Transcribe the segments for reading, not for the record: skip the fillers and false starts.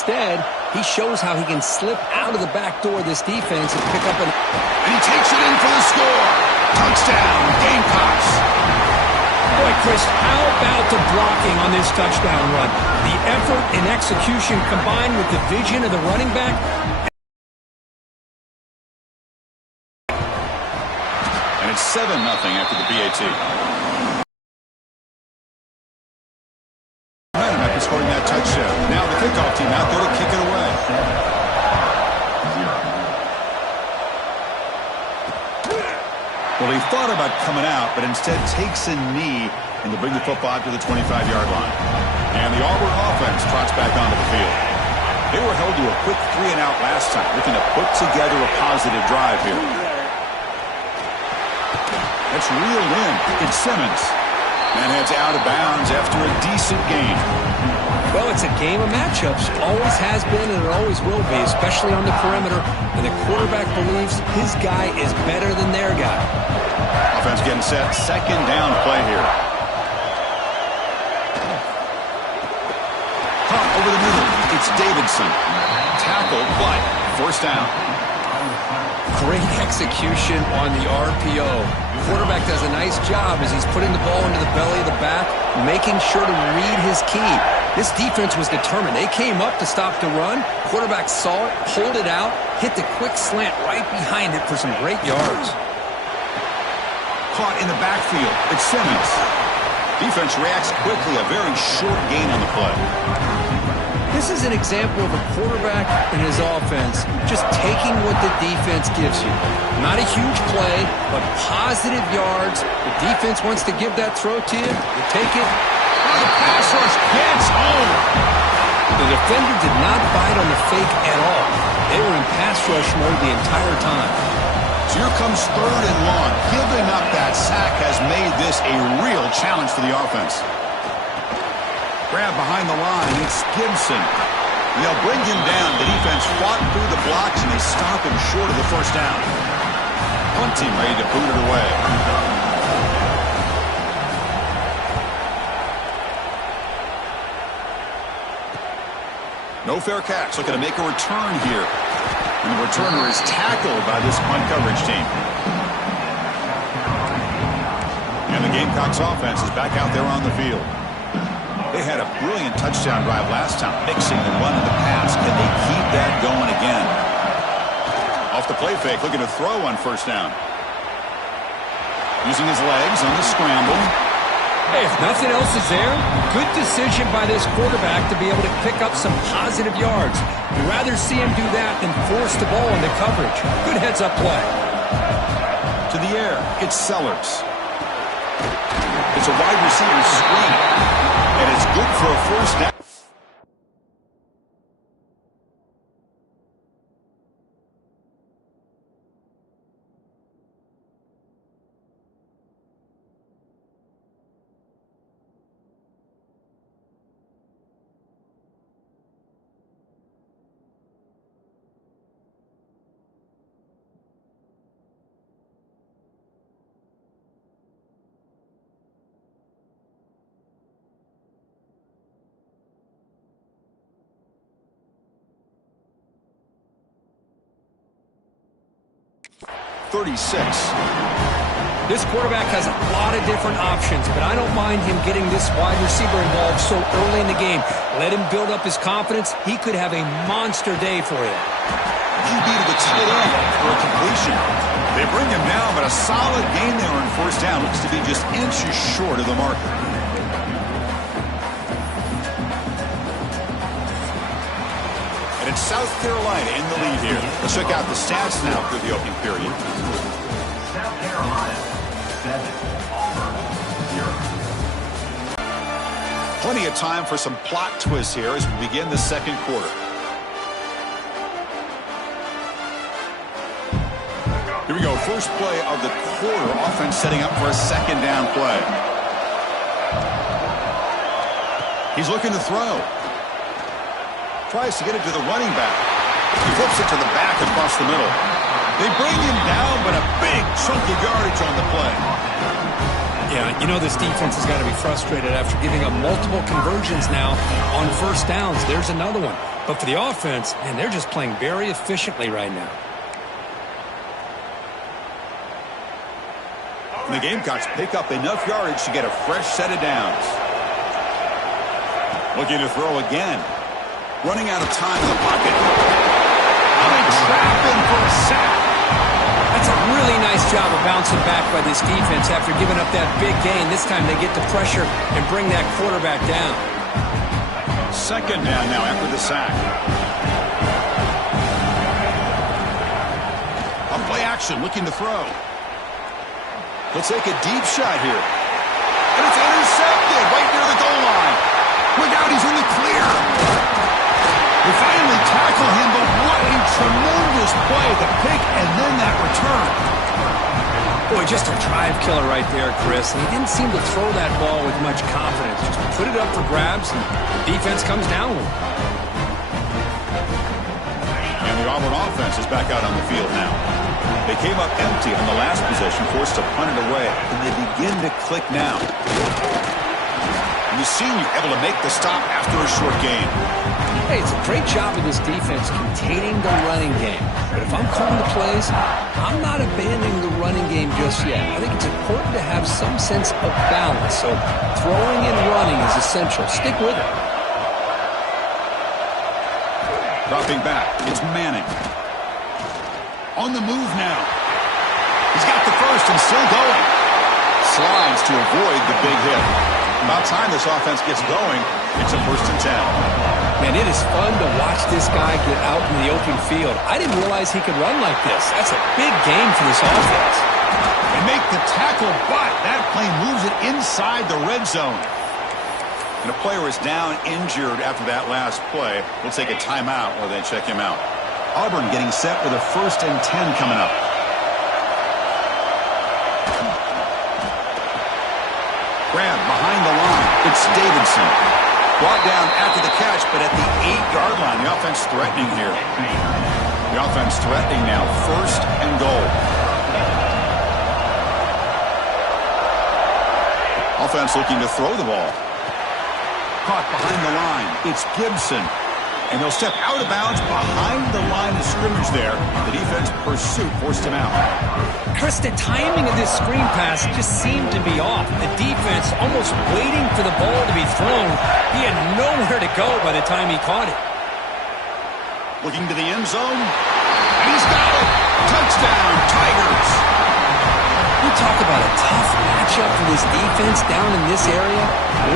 Instead, he shows how he can slip out of the back door of this defense and pick up an... And he takes it in for the score. Touchdown, Gamecocks. Boy, Chris, how about the blocking on this touchdown run? The effort and execution combined with the vision of the running back. And it's 7-0 after the PAT. After scoring that touchdown. Now the kickoff team out there to kick it away. Well, he thought about coming out, but instead takes a knee and to bring the football out to the 25-yard line. And the Auburn offense trots back onto the field. They were held to a quick 3-and-out last time, looking to put together a positive drive here. That's reeled in. It's Simmons. And heads out of bounds after a decent gain. Well, it's a game of matchups. Always has been and it always will be, especially on the perimeter. And the quarterback believes his guy is better than their guy. Offense getting set. Second down play here. Pump over the middle. It's Davidson. Tackled, but first down. Great execution on the RPO. Quarterback does a nice job as he's putting the ball into the belly of the back, making sure to read his key. This defense was determined. They came up to stop the run. Quarterback saw it, pulled it out, hit the quick slant right behind it for some great yards. Caught in the backfield. It's Simmons. Defense reacts quickly. A very short gain on the play. This is an example of a quarterback and his offense just taking what the defense gives you. Not a huge play, but positive yards. The defense wants to give that throw to you. You take it. Oh, the pass rush gets home. The defender did not bite on the fake at all. They were in pass rush mode the entire time. So here comes 3rd and long. Giving up that sack has made this a real challenge for the offense. Grab behind the line. It's Gibson. They'll bring him down. The defense fought through the blocks, and they stop him short of the first down. Punt team ready to boot it away. No fair catch. Looking to make a return here. And the returner is tackled by this punt coverage team. And the Gamecocks offense is back out there on the field. They had a brilliant touchdown drive last time, mixing the run and the pass. Can they keep that going again? Off the play fake, looking to throw on first down. Using his legs on the scramble. Hey, if nothing else is there, good decision by this quarterback to be able to pick up some positive yards. You'd rather see him do that than force the ball into coverage. Good heads-up play. To the air, it's Sellers. It's a wide receiver screen. And it's good for a first down. This quarterback has a lot of different options, but I don't mind him getting this wide receiver involved so early in the game. Let him build up his confidence. He could have a monster day for you. QB to the tight end for a completion. They bring him down, but a solid gain there on first down. Looks to be just inches short of the marker. And it's South Carolina in the lead here. Let's check out the stats now through the opening period. South Carolina, 7, Auburn, 0. Plenty of time for some plot twists here as we begin the second quarter. Here we go. First play of the quarter. Offense setting up for a second down play. He's looking to throw. Tries to get it to the running back. He flips it to the back across the middle. They bring him down, but a big chunk of yardage on the play. Yeah, you know this defense has got to be frustrated after giving up multiple conversions now on first downs. There's another one. But for the offense, man, they're just playing very efficiently right now. The Gamecocks pick up enough yardage to get a fresh set of downs. Looking to throw again. Running out of time in the pocket. And they trap him for a sack. That's a really nice job of bouncing back by this defense after giving up that big gain. This time they get the pressure and bring that quarterback down. Second down now after the sack. On play action, looking to throw. He'll take a deep shot here. And it's intercepted right near the goal line. Look out, he's in the clear. They finally tackle him, but what a tremendous play. The pick and then that return. Boy, just a drive killer right there, Chris. And he didn't seem to throw that ball with much confidence. Just put it up for grabs, and the defense comes down with it. And the Auburn offense is back out on the field now. They came up empty on the last possession, forced to punt it away, and they begin to click now. And the senior able to make the stop after a short gain. Hey, it's a great job of this defense containing the running game. But if I'm calling the plays, I'm not abandoning the running game just yet. I think it's important to have some sense of balance. So throwing and running is essential. Stick with it. Dropping back, it's Manning. On the move now. He's got the first and still going. Slides to avoid the big hit. About time this offense gets going. It's a 1st and 10. Man, it is fun to watch this guy get out in the open field. I didn't realize he could run like this. That's a big game for this offense. They make the tackle, but that play moves it inside the red zone. And a player is down injured after that last play. We'll take a timeout while they check him out. Auburn getting set with a 1st and 10 coming up. Grab behind the line. It's Davidson. Brought down after the catch, but at the 8-yard line. The offense threatening here. The offense threatening now. 1st and goal. Offense looking to throw the ball. Caught behind the line. It's Gibson. And he'll step out of bounds behind the line of scrimmage there. The defense pursuit forced him out. Chris, the timing of this screen pass just seemed to be off. The defense almost waiting for the ball to be thrown. He had nowhere to go by the time he caught it. Looking to the end zone. And he's got it. Touchdown, Tigers. You talk about a tough matchup for this defense down in this area.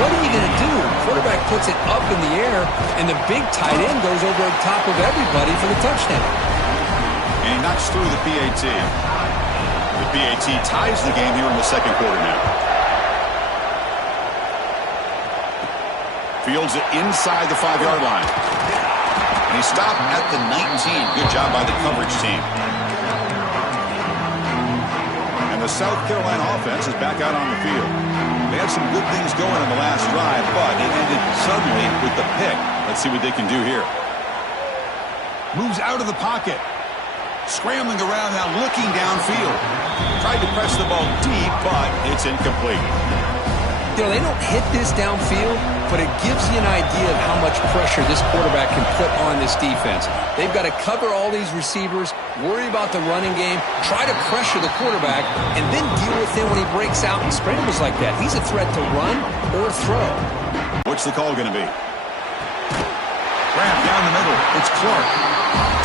What are you going to do? The quarterback puts it up in the air, and the big tight end goes over the top of everybody for the touchdown. And he knocks through the PAT. The PAT ties the game here in the 2nd quarter now. Fields it inside the 5-yard line. And he stopped at the 19. Good job by the coverage team. The South Carolina offense is back out on the field. They had some good things going on the last drive, but it ended suddenly with the pick. Let's see what they can do here. Moves out of the pocket. Scrambling around now, looking downfield. Tried to press the ball deep, but it's incomplete. You know, they don't hit this downfield, but it gives you an idea of how much pressure this quarterback can put on this defense. They've got to cover all these receivers, worry about the running game, try to pressure the quarterback, and then deal with him when he breaks out and scrambles like that. He's a threat to run or throw. What's the call going to be? Grab down the middle. It's Clark.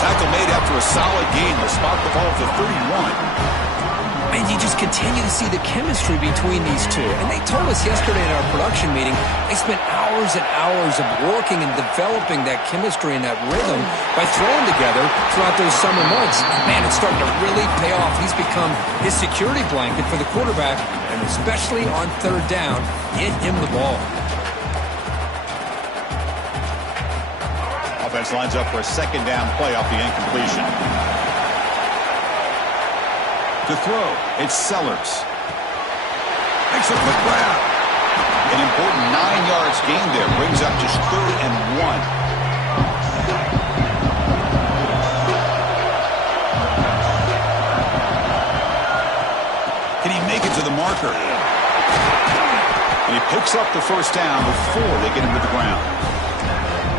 Tackle made after a solid gain. The spot the ball to 31. And you just continue to see the chemistry between these two. And they told us yesterday in our production meeting, they spent hours and hours of working and developing that chemistry and that rhythm by throwing together throughout those summer months. And man, it's starting to really pay off. He's become his security blanket for the quarterback, and especially on 3rd down, get him the ball. Offense lines up for a 2nd down play off the incompletion. To throw, it's Sellers. Makes a quick grab. An important 9 yards gain there. Brings up just 3rd and 1. Can he make it to the marker? Picks up the first down before they get him to the ground.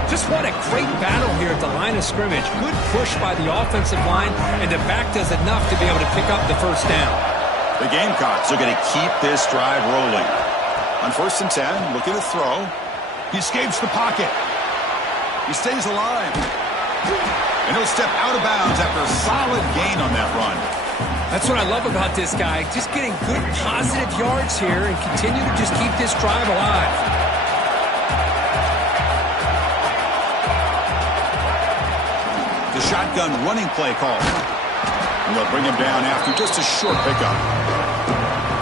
Just what a great battle here at the line of scrimmage. Good push by the offensive line, and the back does enough to be able to pick up the first down. The Gamecocks are going to keep this drive rolling. On 1st and 10, looking to throw. He escapes the pocket. He stays alive. And he'll step out of bounds after a solid gain on that run. That's what I love about this guy. Just getting good positive yards here and continue to just keep this drive alive. The shotgun running play call. And they'll bring him down after just a short pickup.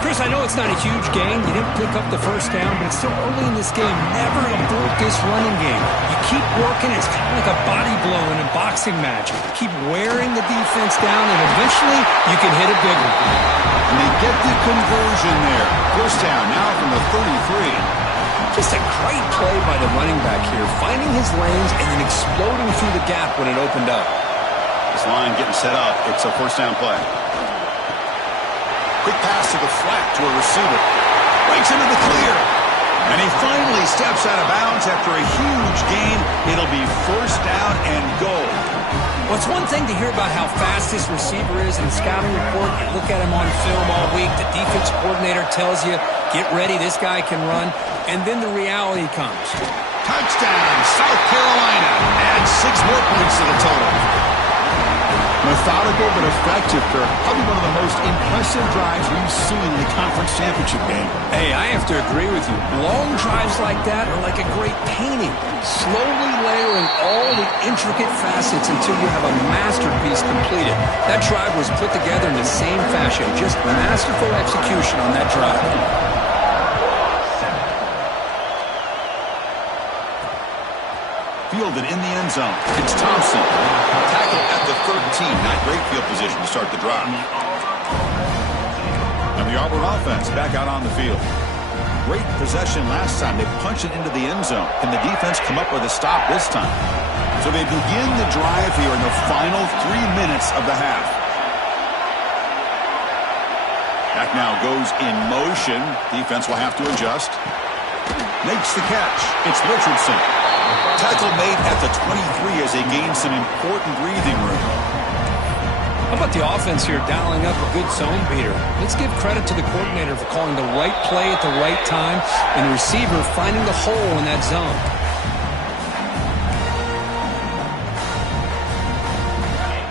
Chris, I know it's not a huge gain. You didn't pick up the first down, but it's still early in this game. Never abort this running game. You keep working. It's kind of like a body blow in a boxing match. Keep wearing the defense down, and eventually you can hit a big one. And they get the conversion there. First down now from the 33. Just a great play by the running back here, finding his lanes and then exploding through the gap when it opened up. This line getting set up. It's a first down play. Quick pass to the flat to a receiver. Breaks into the clear. And he finally steps out of bounds after a huge gain. It'll be first down and goal. Well, it's one thing to hear about how fast this receiver is in the scouting report. You look at him on film all week. The defense coordinator tells you, get ready, this guy can run. And then the reality comes. Touchdown, South Carolina. Add 6 more points to the total. Methodical but effective, Kirk. Probably one of the most impressive drives we've seen in the conference championship game. Hey, I have to agree with you. Long drives like that are like a great painting. Slowly layering all the intricate facets until you have a masterpiece completed. That drive was put together in the same fashion. Just masterful execution on that drive. Fielded in the end zone. It's Thompson. Tackle at the 13. Not great field position to start the drive. And the Auburn offense back out on the field. Great possession last time. They punched it into the end zone. Can the defense come up with a stop this time? So they begin the drive here in the final 3 minutes of the half. Back now goes in motion. Defense will have to adjust. Makes the catch. It's Richardson. Tackle made at the 23 as they gain some important breathing room. How about the offense here dialing up a good zone beater? Let's give credit to the coordinator for calling the right play at the right time and the receiver finding the hole in that zone.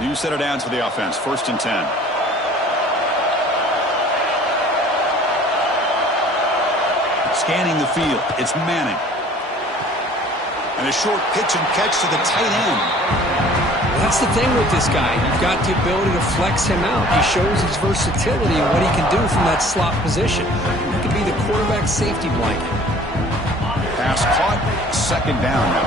New set of downs for the offense. 1st and 10. Scanning the field. It's Manning. And a short pitch and catch to the tight end. That's the thing with this guy. You've got the ability to flex him out. He shows his versatility and what he can do from that slot position. He could be the quarterback safety blanket. Pass caught. 2nd down now.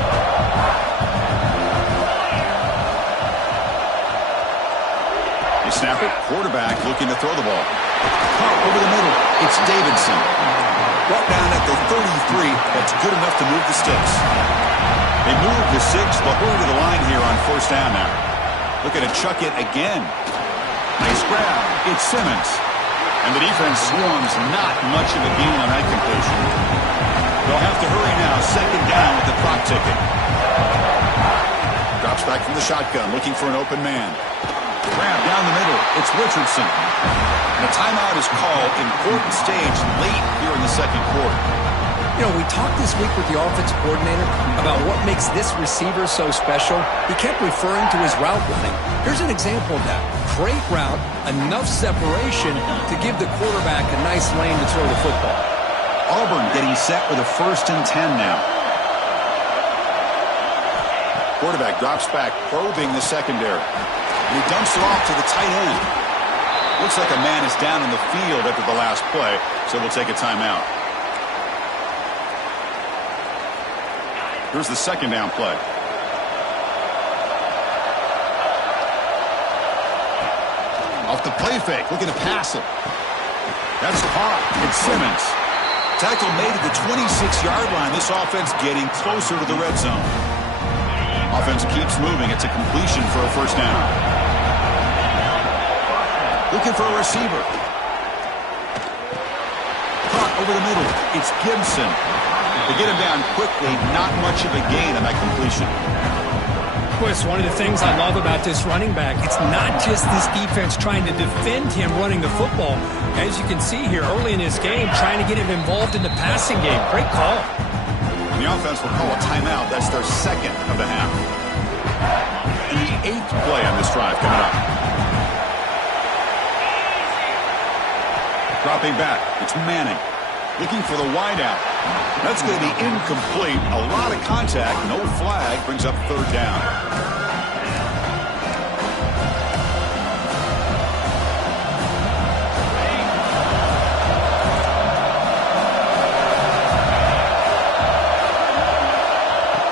They snap it. Quarterback looking to throw the ball. Caught over the middle. It's Davidson. Brought down at the 33. That's good enough to move the sticks. They move the 6. They'll hurry to the line here on 1st down now. Looking to chuck it again. Nice grab. It's Simmons. And the defense swarms. Not much of a gain on that completion. They'll have to hurry now. 2nd down with the clock ticking. Drops back from the shotgun. Looking for an open man. Grab down the middle. It's Richardson. And a timeout is called. Important stage late here in the 2nd quarter. You know, we talked this week with the offensive coordinator about what makes this receiver so special. He kept referring to his route running. Here's an example of that. Great route, enough separation to give the quarterback a nice lane to throw the football. Auburn getting set with a 1st and 10 now. Quarterback drops back, probing the secondary. And he dumps it off to the tight end. Looks like a man is down in the field after the last play, so we'll take a timeout. Here's the 2nd down play. Off the play fake, looking to pass it. That's caught. It's Simmons. Tackle made at the 26-yard line. This offense getting closer to the red zone. Offense keeps moving. It's a completion for a 1st down. Looking for a receiver. Caught over the middle. It's Gibson. They get him down quickly. Not much of a gain on that completion. It's one of the things I love about this running back. It's not just this defense trying to defend him running the football. As you can see here early in this game, trying to get him involved in the passing game. Great call. The offense will call a timeout. That's their second of the half. And the 8th play on this drive coming up. Dropping back. It's Manning. Looking for the wideout. That's going to be incomplete. A lot of contact. No flag. Brings up 3rd down.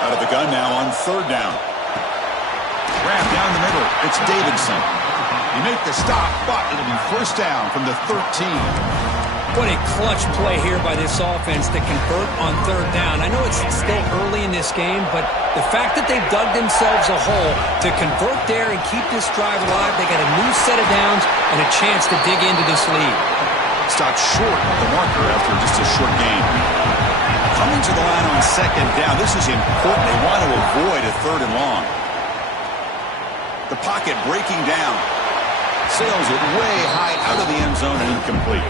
Out of the gun now on 3rd down. Grab down the middle. It's Davidson. You make the stop, but it'll be 1st down from the 13. What a clutch play here by this offense to convert on 3rd down. I know it's still early in this game, but the fact that they've dug themselves a hole to convert there and keep this drive alive, they got a new set of downs and a chance to dig into this lead. Stop short of the marker after just a short gain. Coming to the line on 2nd down. This is important. They want to avoid a 3rd and long. The pocket breaking down. Sails it way high out of the end zone and incomplete.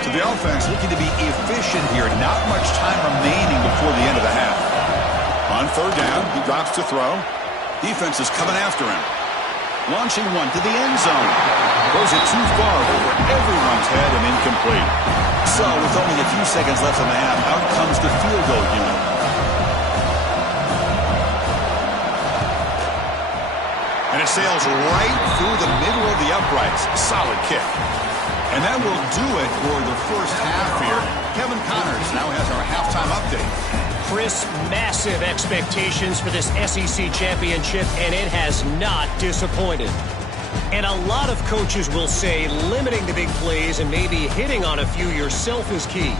So the offense looking to be efficient here. Not much time remaining before the end of the half. On 3rd down, he drops to throw. Defense is coming after him. Launching one to the end zone. Goes it too far over everyone's head and incomplete. So with only a few seconds left in the half, out comes the field goal unit. And it sails right through the middle of the uprights. Solid kick. And that will do it for the first half here. Kevin Connors now has our halftime update. Chris, massive expectations for this SEC championship, and it has not disappointed. And a lot of coaches will say limiting the big plays and maybe hitting on a few yourself is key.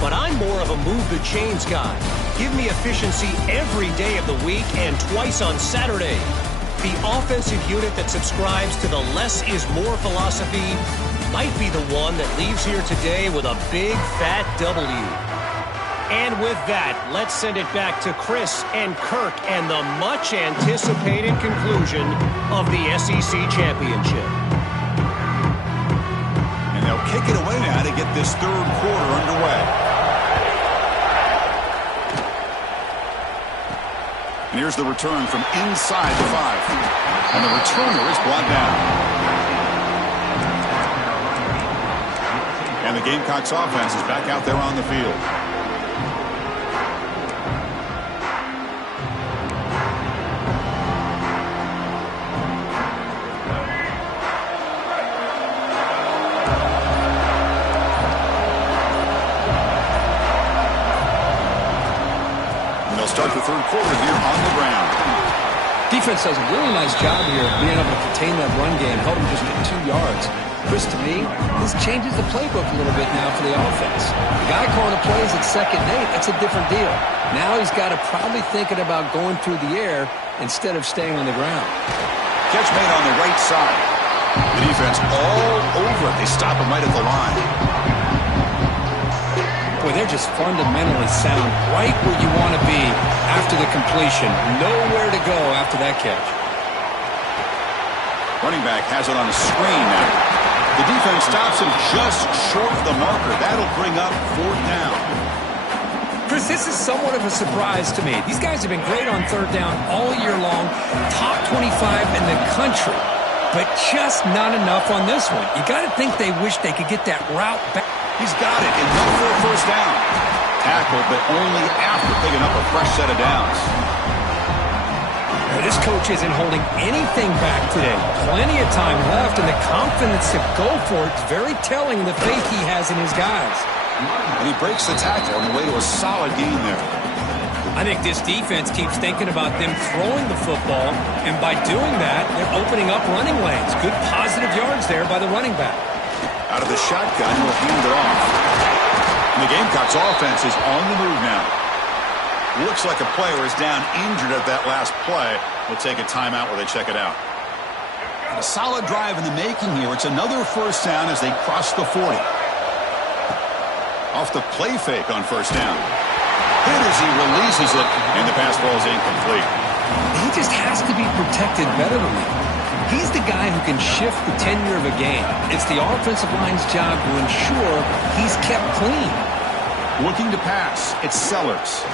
But I'm more of a move the chains guy. Give me efficiency every day of the week and twice on Saturday. The offensive unit that subscribes to the less is more philosophy might be the one that leaves here today with a big fat W. And with that, let's send it back to Chris and Kirk and the much-anticipated conclusion of the SEC championship. And they'll kick it away now to get this 3rd quarter underway. And here's the return from inside the 5. And the returner is brought down. And the Gamecocks offense is back out there on the field. And they'll start the 3rd quarter here on the ground. Defense does a really nice job here of being able to contain that run game, held them just at 2 yards. Chris, to me, this changes the playbook a little bit now for the offense. The guy calling the plays at 2nd and 8, that's a different deal. Now he's got to probably thinking about going through the air instead of staying on the ground. Catch made on the right side. The defense all over it. They stop him right at the line. Boy, they're just fundamentally sound right where you want to be after the completion. Nowhere to go after that catch. Running back has it on a screen now. The defense stops him just short of the marker. That'll bring up 4th down. Chris, this is somewhat of a surprise to me. These guys have been great on 3rd down all year long. Top 25 in the country. But just not enough on this one. You got to think they wish they could get that route back. He's got it. Enough for a 1st down. Tackled, but only after picking up a fresh set of downs. This coach isn't holding anything back today. Plenty of time left, and the confidence to go for it is very telling of the faith he has in his guys. And he breaks the tackle on the way to a solid gain there. I think this defense keeps thinking about them throwing the football, and by doing that, they're opening up running lanes. Good positive yards there by the running back. Out of the shotgun, he'll hand it off. And the Gamecocks offense is on the move now. Looks like a player is down injured at that last play. We'll take a timeout while they check it out. A solid drive in the making here. It's another first down as they cross the 40. Off the play fake on first down. Hit as he releases it, and the pass ball is incomplete. He just has to be protected better than that. He's the guy who can shift the tenure of a game. It's the offensive line's job to ensure he's kept clean. Looking to pass. It's Sellers.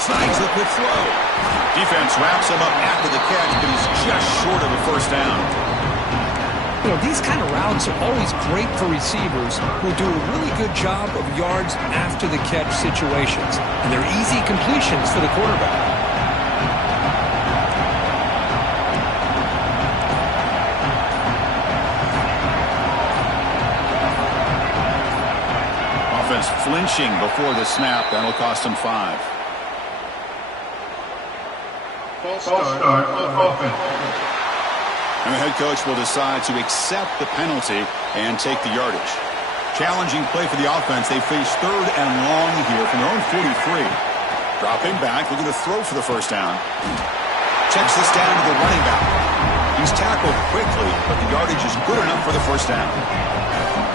Slides the quick throw. Defense wraps him up after the catch, but he's just short of a first down. You know, these kind of routes are always great for receivers who do a really good job of yards after the catch situations. And they're easy completions for the quarterback. Offense flinching before the snap. That'll cost him 5. False start offense. And the head coach will decide to accept the penalty and take the yardage. Challenging play for the offense. They face 3rd and long here from their own 43. Dropping back, looking to throw for the first down. Checks this down to the running back. He's tackled quickly, but the yardage is good enough for the first down.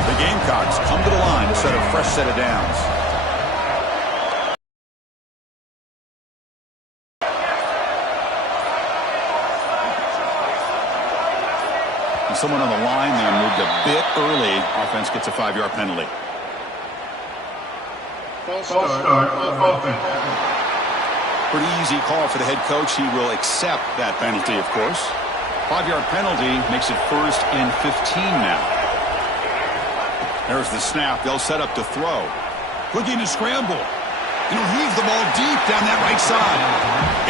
The Gamecocks come to the line to set a fresh set of downs. Someone on the line there moved a bit early. Offense gets a 5-yard penalty. False start offense. Pretty easy call for the head coach. He will accept that penalty, of course. 5-yard penalty makes it 1st and 15 now. There's the snap. They'll set up to throw. Looking to scramble. He'll heave the ball deep down that right side.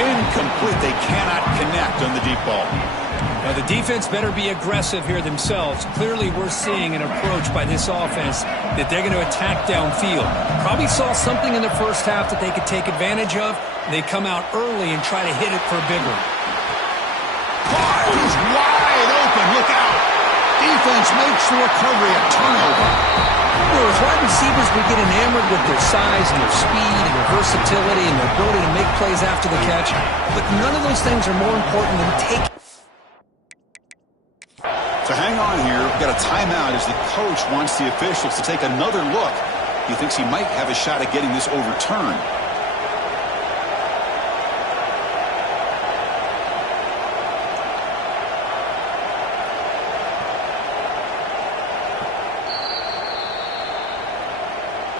Incomplete. They cannot connect on the deep ball. Now, the defense better be aggressive here themselves. Clearly, we're seeing an approach by this offense that they're going to attack downfield. Probably saw something in the first half that they could take advantage of. They come out early and try to hit it for a big one. He's wide open. Look out. Defense makes the recovery a turnover. Well, as wide receivers, we get enamored with their size and their speed and their versatility and their ability to make plays after the catch. But none of those things are more important than taking. To hang on here, we've got a timeout as the coach wants the officials to take another look. He thinks he might have a shot at getting this overturned.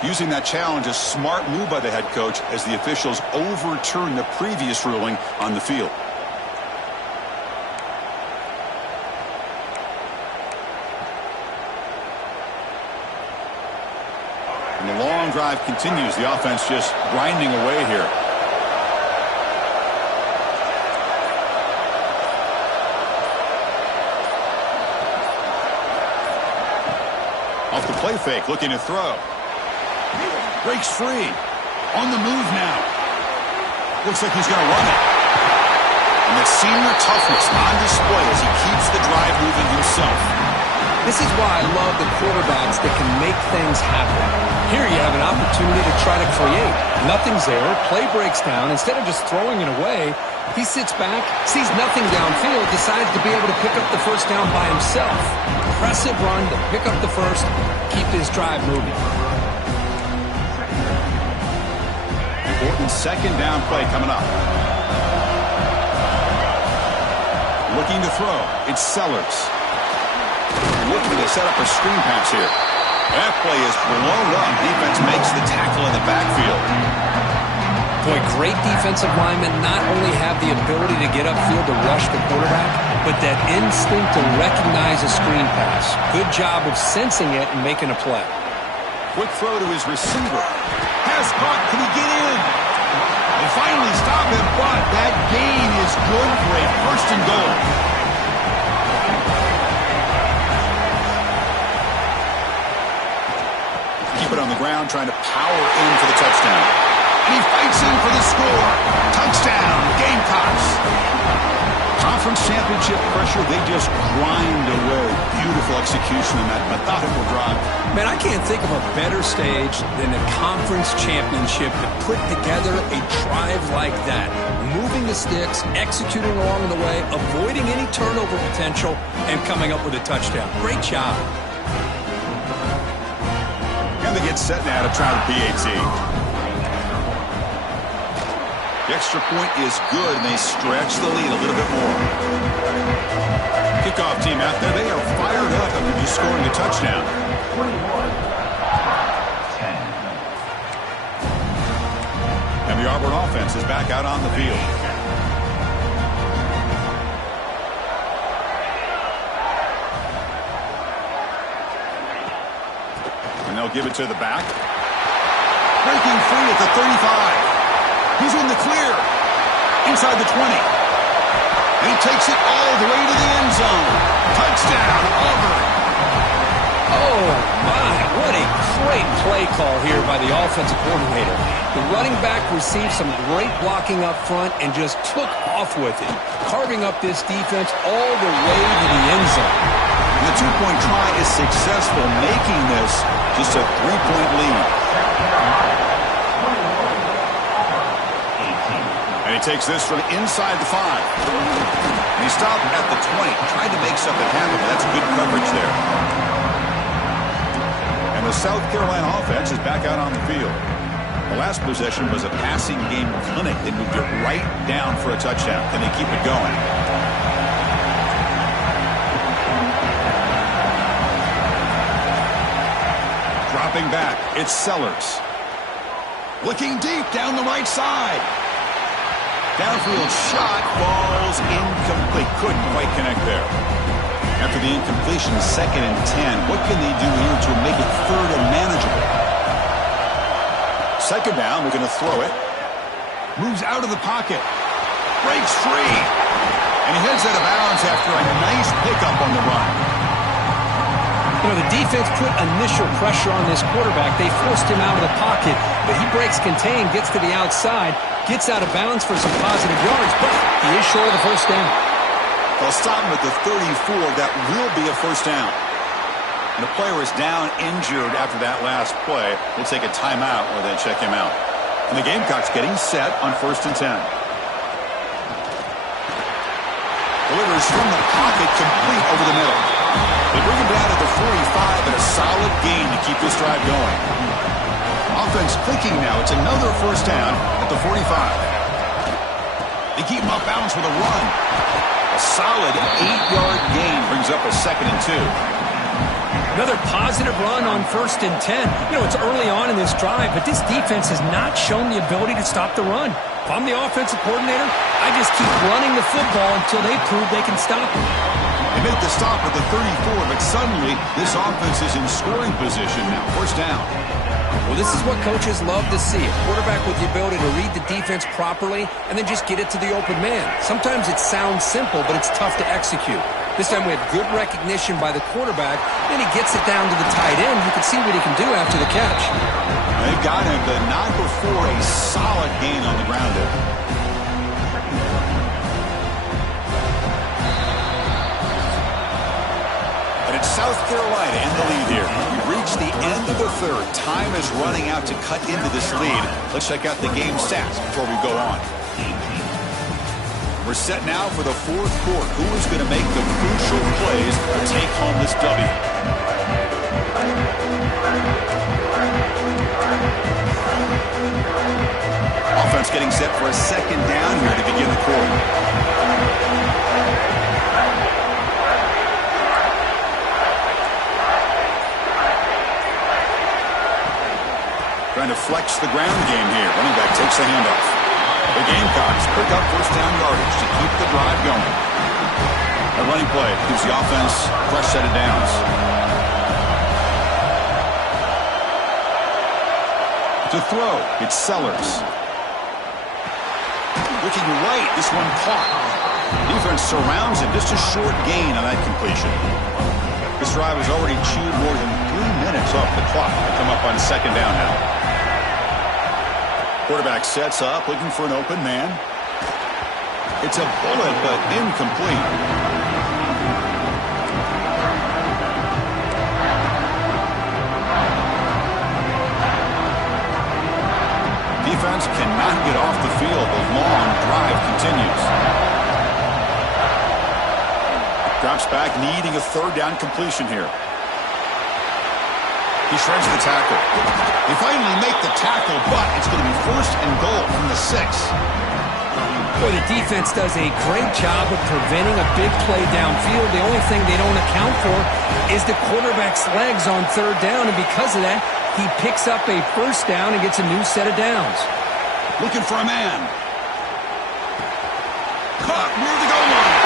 Using that challenge, a smart move by the head coach as the officials overturn the previous ruling on the field. And the long drive continues. The offense just grinding away here. Off the play fake, looking to throw. Breaks free. On the move now. Looks like he's going to run it. And that senior toughness on display as he keeps the drive moving himself. This is why I love the quarterbacks that can make things happen. Here you have an opportunity to try to create. Nothing's there. Play breaks down. Instead of just throwing it away, he sits back, sees nothing downfield, decides to be able to pick up the first down by himself. Impressive run to pick up the first, keep his drive moving. Important second down play coming up. Looking to throw. It's Sellers. Looking to set up a screen pass here. That play is blown up. Defense makes the tackle in the backfield. Boy, great defensive linemen not only have the ability to get upfield to rush the quarterback, but that instinct to recognize a screen pass. Good job of sensing it and making a play. Quick throw to his receiver. Pass caught. Can he get in? They finally stop him, but that gain is good for a 1st and goal. Keep it on the ground, trying to power in for the touchdown. And he fights in for the score. Touchdown, Gamecocks. Conference championship pressure, they just grind away. beautiful execution in that methodical drive. Man, I can't think of a better stage than a conference championship to put together a drive like that. Moving the sticks, executing along the way, avoiding any turnover potential, and coming up with a touchdown. Great job. And they get set now to try the PAT. The extra point is good, and they stretch the lead a little bit more. Kickoff team out there, they are fired up after just scoring a touchdown. 21-10. And the Auburn offense is back out on the field. And they'll give it to the back. Breaking free at the 35. He's in the clear. Inside the 20. And he takes it all the way to the end zone. Touchdown, Auburn. Oh, my. What a great play call here by the offensive coordinator. The running back received some great blocking up front and just took off with it, carving up this defense all the way to the end zone. And the two-point try is successful, making this just a three-point lead. And he takes this from inside the 5. And he stopped at the 20, tried to make something happen, but that's good coverage there. And the South Carolina offense is back out on the field. The last possession was a passing game clinic. They moved it right down for a touchdown. Can they keep it going? Dropping back, it's Sellers. Looking deep down the right side. Downfield shot falls incomplete. Couldn't quite connect there. After the incompletion, 2nd and 10. What can they do here to make it 3rd and manageable? 2nd down, they're going to throw it. Moves out of the pocket. Breaks free. And he heads out of bounds after a nice pickup on the run. You know, the defense put initial pressure on this quarterback. They forced him out of the pocket, but he breaks contain, gets to the outside, gets out of bounds for some positive yards, but he is short of the first down. They'll stop him at the 34. That will be a first down. And the player is down injured after that last play. We'll take a timeout or then check him out. And the Gamecocks getting set on 1st and 10. Delivers from the pocket, complete over the middle. They bring him down to the 45 and a solid gain to keep this drive going. Offense clicking now. It's another first down at the 45. They keep him off balance with a run. A solid 8-yard gain brings up a 2nd and 2. Another positive run on 1st and 10. You know, it's early on in this drive, but this defense has not shown the ability to stop the run. If I'm the offensive coordinator, I just keep running the football until they prove they can stop it. They make the stop at the 34, but suddenly this offense is in scoring position now. First down. Well, this is what coaches love to see. A quarterback with the ability to read the defense properly and then just get it to the open man. Sometimes it sounds simple, but it's tough to execute. This time we have good recognition by the quarterback. Then he gets it down to the tight end. You can see what he can do after the catch. They've got him, but not before a solid gain on the ground there. And it's South Carolina in the lead here. We've reached the end of the 3rd. Time is running out to cut into this lead. Let's check out the game stats before we go on. We're set now for the 4th quarter. Who is going to make the crucial plays to take home this W? Offense getting set for a 2nd down here to begin the quarter. Trying to flex the ground game here. Running back takes the handoff. The Gamecocks pick up first down yardage to keep the drive going. A running play gives the offense a fresh set of downs. To throw, it's Sellers. Looking right, this one caught. Defense surrounds him, just a short gain on that completion. This drive has already chewed more than 3 minutes off the clock to come up on 2nd down now. Quarterback sets up, looking for an open man. It's a bullet, but incomplete. Browns cannot get off the field. The long drive continues. Drops back, needing a third down completion here. He shreds the tackle. They finally make the tackle, but it's going to be 1st and goal from the 6. Boy, the defense does a great job of preventing a big play downfield. The only thing they don't account for is the quarterback's legs on 3rd down, and because of that, he picks up a 1st down and gets a new set of downs. Looking for a man. Caught near the goal line.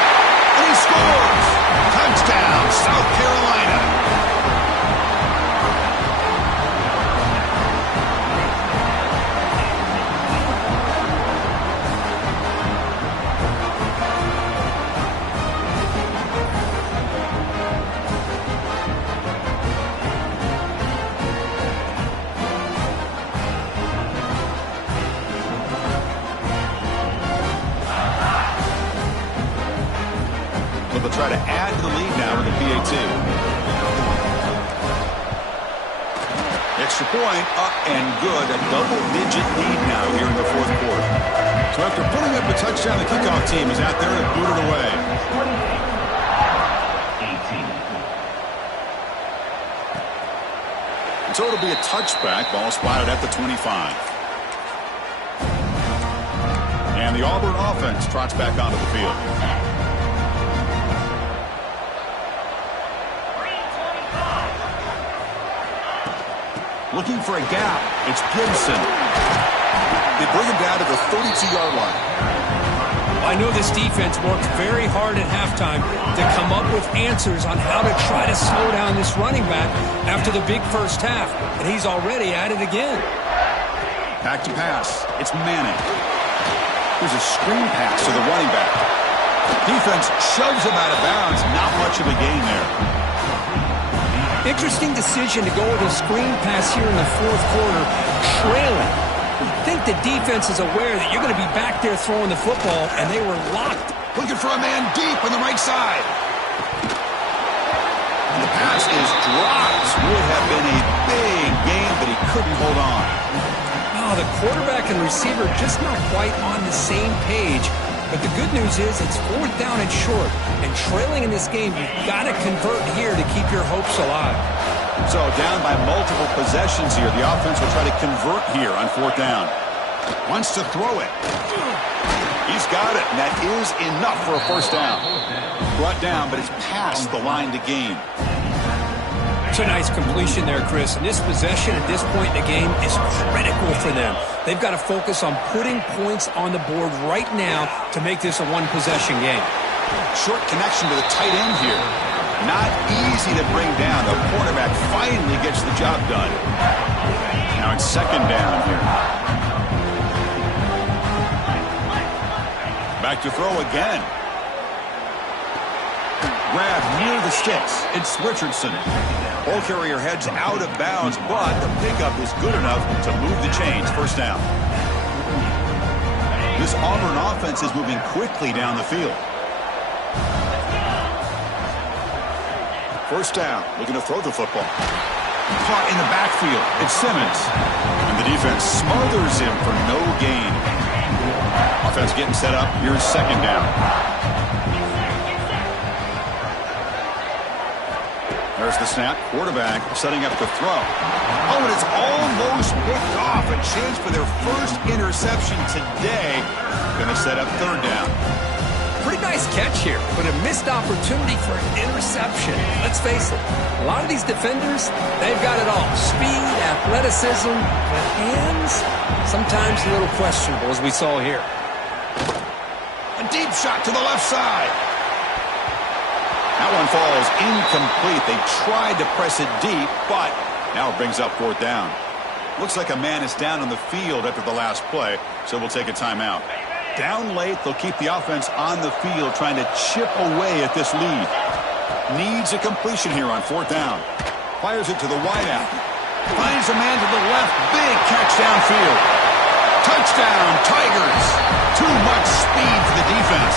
And he scores. Touchdown, South Carolina. They'll try to add to the lead now with the PAT. Extra point, up and good. A double-digit lead now here in the 4th quarter. So after putting up a touchdown, the kickoff team is out there to boot it away. 18. So it'll be a touchback. Ball spotted at the 25. And the Auburn offense trots back onto the field. Looking for a gap. It's Gibson. They bring him down to the 32-yard line. I know this defense worked very hard at halftime to come up with answers on how to try to slow down this running back after the big first half, and he's already at it again. Back to pass. It's Manning. Here's a screen pass to the running back. Defense shoves him out of bounds. Not much of a gain there. Interesting decision to go with a screen pass here in the 4th quarter, trailing. I think the defense is aware that you're going to be back there throwing the football, and they were locked. Looking for a man deep on the right side. And the pass is dropped. Would have been a big gain, but he couldn't hold on. Oh, the quarterback and receiver just not quite on the same page. But the good news is it's 4th down and short. And trailing in this game, you've got to convert here to keep your hopes alive. So down by multiple possessions here. The offense will try to convert here on 4th down. Wants to throw it. He's got it. And that is enough for a 1st down. Brought down, but it's past the line to gain. It's a nice completion there, Chris. And this possession at this point in the game is critical for them. They've got to focus on putting points on the board right now to make this a one-possession game. Short connection to the tight end here. Not easy to bring down. The quarterback finally gets the job done. Now it's 2nd down here. Back to throw again. Grab near the sticks. It's Richardson. Ball carrier heads out of bounds, but the pickup is good enough to move the chains. 1st down. This Auburn offense is moving quickly down the field. 1st down. Looking to throw the football. Caught in the backfield. It's Simmons. And the defense smothers him for no gain. Offense getting set up. Here's 2nd down. There's the snap. Quarterback setting up the throw. Oh, and it's almost picked off. A chance for their first interception today. Going to set up 3rd down. Pretty nice catch here, but a missed opportunity for an interception. Let's face it, a lot of these defenders, they've got it all. Speed, athleticism, but hands, sometimes a little questionable, as we saw here. A deep shot to the left side. That one falls incomplete. They tried to press it deep, but now it brings up 4th down. Looks like a man is down on the field after the last play, so we'll take a timeout. Down late, they'll keep the offense on the field trying to chip away at this lead. Needs a completion here on 4th down. Fires it to the wideout. Finds a man to the left. Big catch downfield. Touchdown, Tigers. Too much speed for the defense.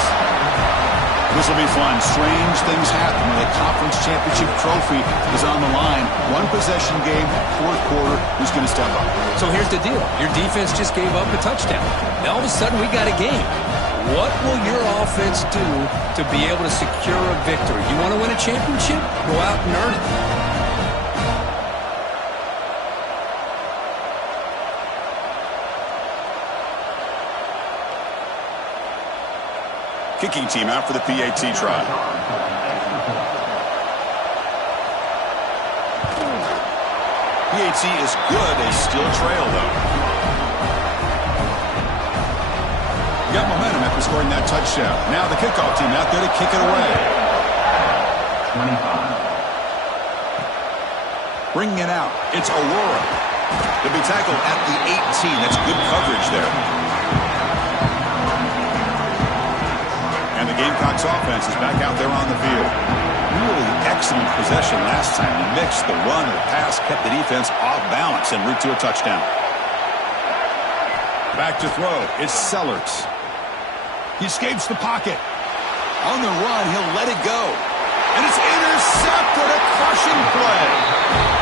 The This will be fun. Strange things happen when the conference championship trophy is on the line. One possession game, fourth quarter. Who's going to step up? So here's the deal. Your defense just gave up a touchdown. Now all of a sudden we got a game. What will your offense do to be able to secure a victory? You want to win a championship? Go out and earn it. Kicking team out for the PAT try. PAT is good. They still trail, though. Got momentum after scoring that touchdown. Now the kickoff team out there to kick it away. 25. Bringing it out. It's Aurora. They'll be tackled at the 18. That's good coverage there. And the Gamecocks offense is back out there on the field. Really excellent possession last time. He mixed the run or pass, kept the defense off balance en route to a touchdown. Back to throw. It's Sellers. He escapes the pocket. On the run, he'll let it go. And it's intercepted. A crushing play.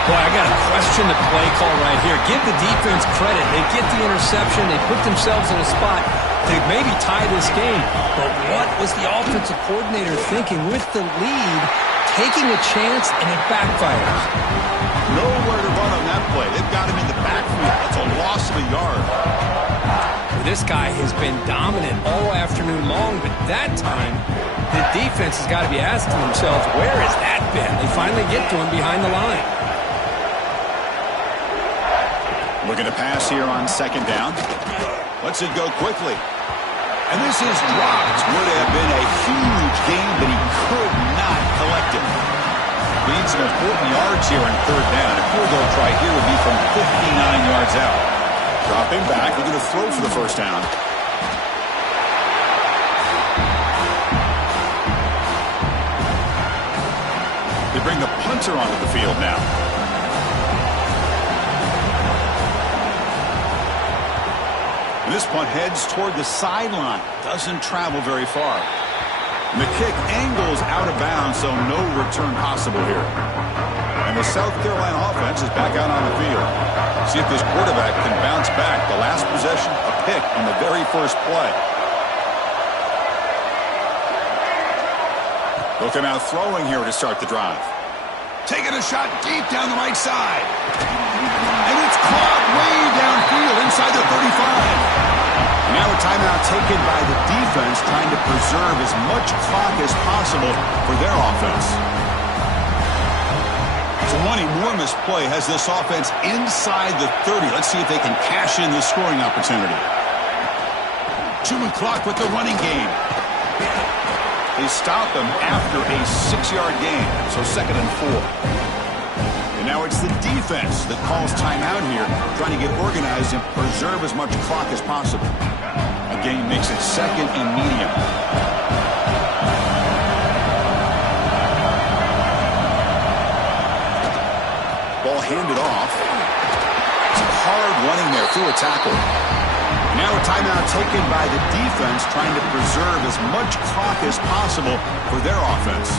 Boy, I got to question the play call right here. Give the defense credit. They get the interception. They put themselves in a spot to maybe tie this game. But what was the offensive coordinator thinking with the lead, taking a chance, and it backfires? Nowhere to run on that play. They've got him in the backfield. It's a loss of a yard. This guy has been dominant all afternoon long, but that time, the defense has got to be asking themselves, where has that been? They finally get to him behind the line. Looking to pass here on second down. Lets it go quickly. And this is dropped. Would have been a huge gain, but he could not collect it. We need some important yards here on third down. A field goal try here would be from 59 yards out. Dropping back, looking to throw for the first down. They bring the punter onto the field now. And this punt heads toward the sideline. Doesn't travel very far. And the kick angles out of bounds, so no return possible here. And the South Carolina offense is back out on the field. See if this quarterback can bounce back. The last possession, a pick on the very first play. They'll come out throwing here to start the drive. Taking a shot deep down the right side. And it's caught way downfield inside the 35. Now a timeout taken by the defense, trying to preserve as much clock as possible for their offense. So one enormous play has this offense inside the 30. Let's see if they can cash in this scoring opportunity. Chewing clock with the running game. They stop them after a 6-yard gain, so 2nd and 4. And now it's the defense that calls timeout here, trying to get organized and preserve as much clock as possible. Again, makes it 2nd and medium. Ball handed off. Some hard running there through a tackle. Now a timeout taken by the defense, trying to preserve as much clock as possible for their offense.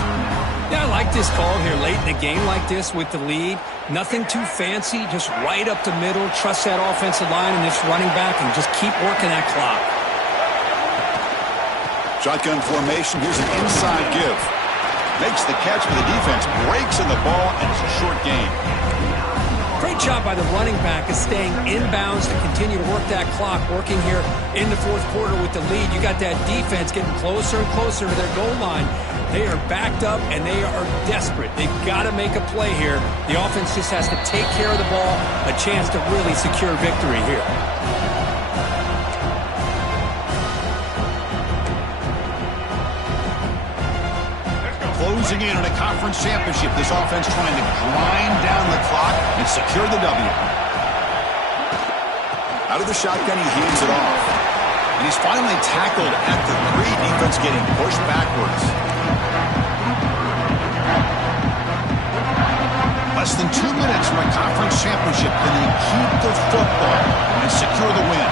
Yeah, I like this call here late in the game like this with the lead. Nothing too fancy, just right up the middle. Trust that offensive line and this running back and just keep working that clock. Shotgun formation. Here's an inside give. Makes the catch for the defense. Breaks in the ball, and it's a short gain. Great job by the running back is staying inbounds to continue to work that clock, working here in the fourth quarter with the lead. You got that defense getting closer and closer to their goal line. They are backed up, and they are desperate. They've got to make a play here. The offense just has to take care of the ball, a chance to really secure victory here. Closing in on a conference championship, this offense trying to grind down the clock and secure the W. Out of the shotgun, he hands it off. And he's finally tackled at the 3. Defense getting pushed backwards. Less than 2 minutes from a conference championship. Can they keep the football and secure the win?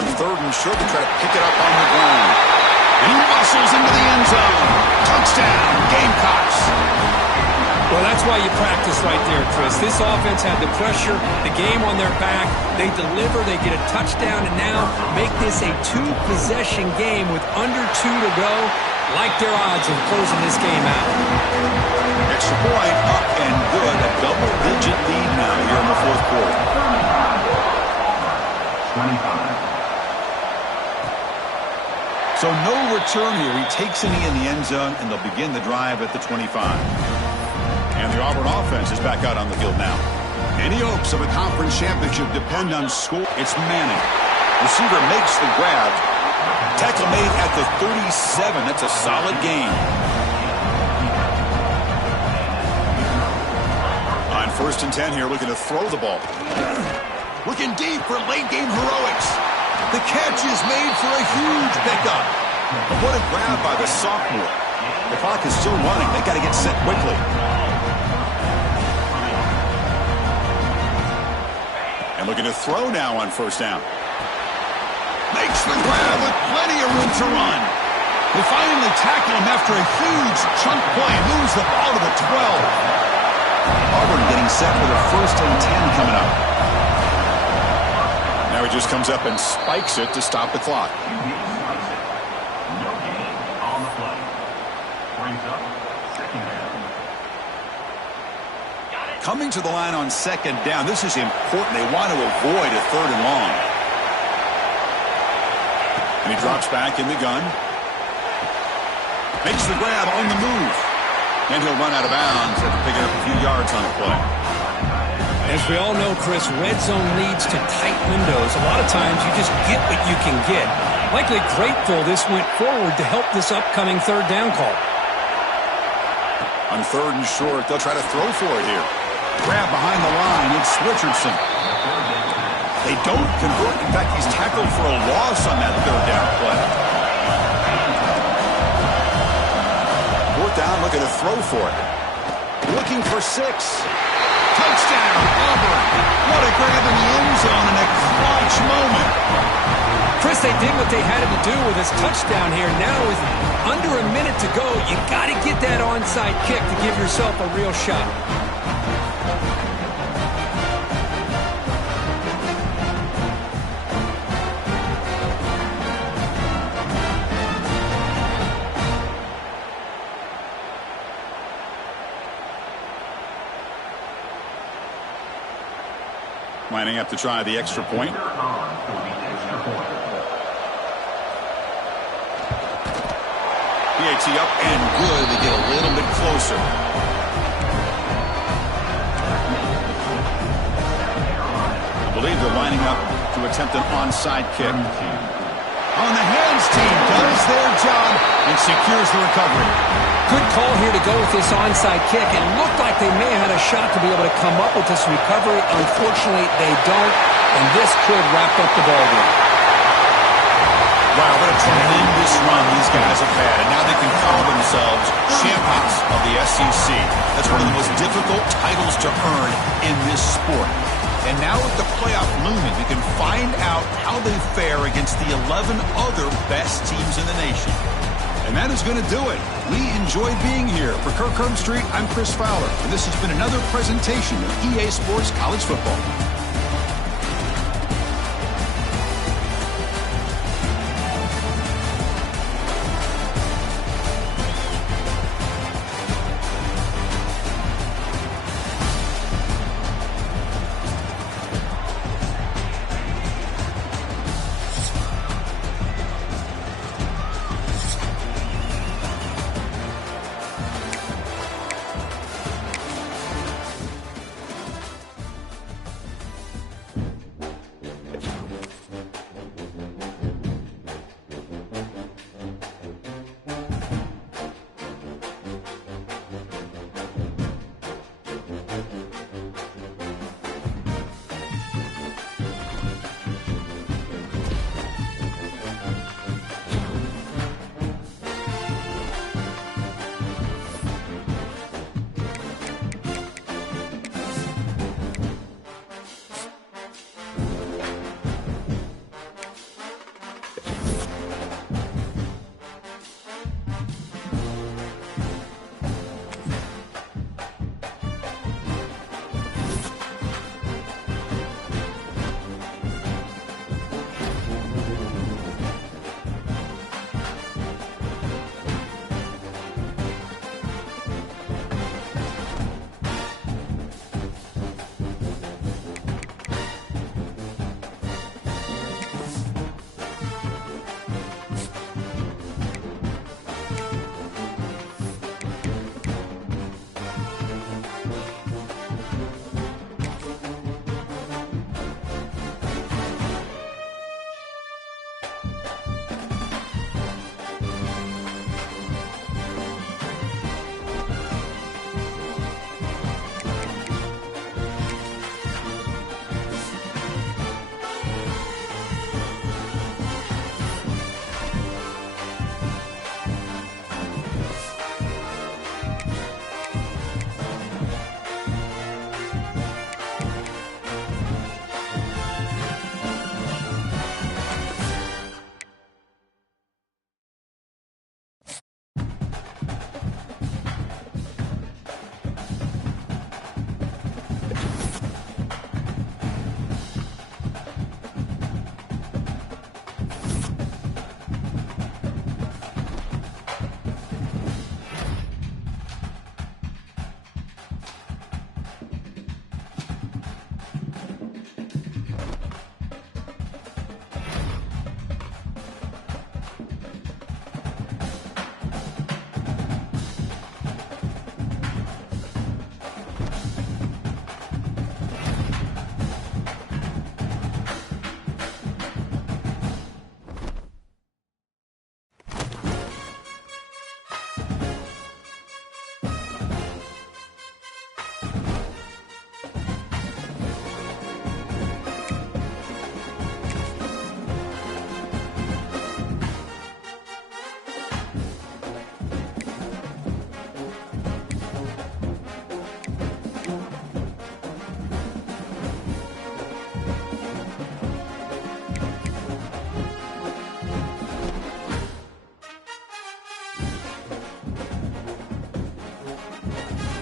And third and short, they try to pick it up on the ground. And he muscles into the end zone. Touchdown, Gamecocks. Well, that's why you practice right there, Chris. This offense had the pressure, the game on their back. They deliver, they get a touchdown, and now make this a two-possession game with under 2 to go. Like their odds of closing this game out. Extra point up and good. A double-digit lead now here in the fourth quarter. 25. So no return here. He takes it in the end zone, and they'll begin the drive at the 25. And the Auburn offense is back out on the field now. Any hopes of a conference championship depend on score. It's Manning. Receiver makes the grab. Tackle made at the 37. That's a solid gain. On 1st and 10 here, looking to throw the ball. Looking deep for late game heroics. The catch is made for a huge pickup. But what a grab by the sophomore. The clock is still running. They got to get set quickly. And looking to throw now on 1st down. Makes the grab with plenty of room to run. They finally tackle him after a huge chunk play. Moves the ball to the 12. Auburn getting set for their 1st and 10 coming up. Now he just comes up and spikes it to stop the clock. No gain on the play. Brings up 2nd down. Coming to the line on 2nd down. This is important. They want to avoid a 3rd and long. And he drops back in the gun. Makes the grab on the move. And he'll run out of bounds after picking up a few yards on the play. As we all know, Chris, red zone leads to tight windows. A lot of times you just get what you can get. Likely grateful this went forward to help this upcoming 3rd down call. On 3rd and short, they'll try to throw for it here. Grab behind the line. It's Richardson. They don't convert. In fact, he's tackled for a loss on that 3rd down play. 4th down, looking to throw for it. Looking for 6. Touchdown, Auburn. What a grab in the end zone in a clutch moment. Chris, they did what they had to do with his touchdown here. Now with under a minute to go, you got to get that onside kick to give yourself a real shot. Lining up to try the extra point. For the extra point. PAT up and good. They get a little bit closer. I believe they're lining up to attempt an onside kick. On the hands team does their job and secures the recovery. Good call here to go with this onside kick. It looked like they may have had a shot to be able to come up with this recovery. Unfortunately, they don't, and this could wrap up the ballgame. Wow, what a tremendous run these guys have had, and now they can call themselves champions of the SEC. That's one of the most difficult titles to earn in this sport. And now with the playoff looming, we can find out how they fare against the 11 other best teams in the nation. And that is going to do it. We enjoyed being here. For Kirk Herbstreit, I'm Chris Fowler, and this has been another presentation of EA Sports College Football.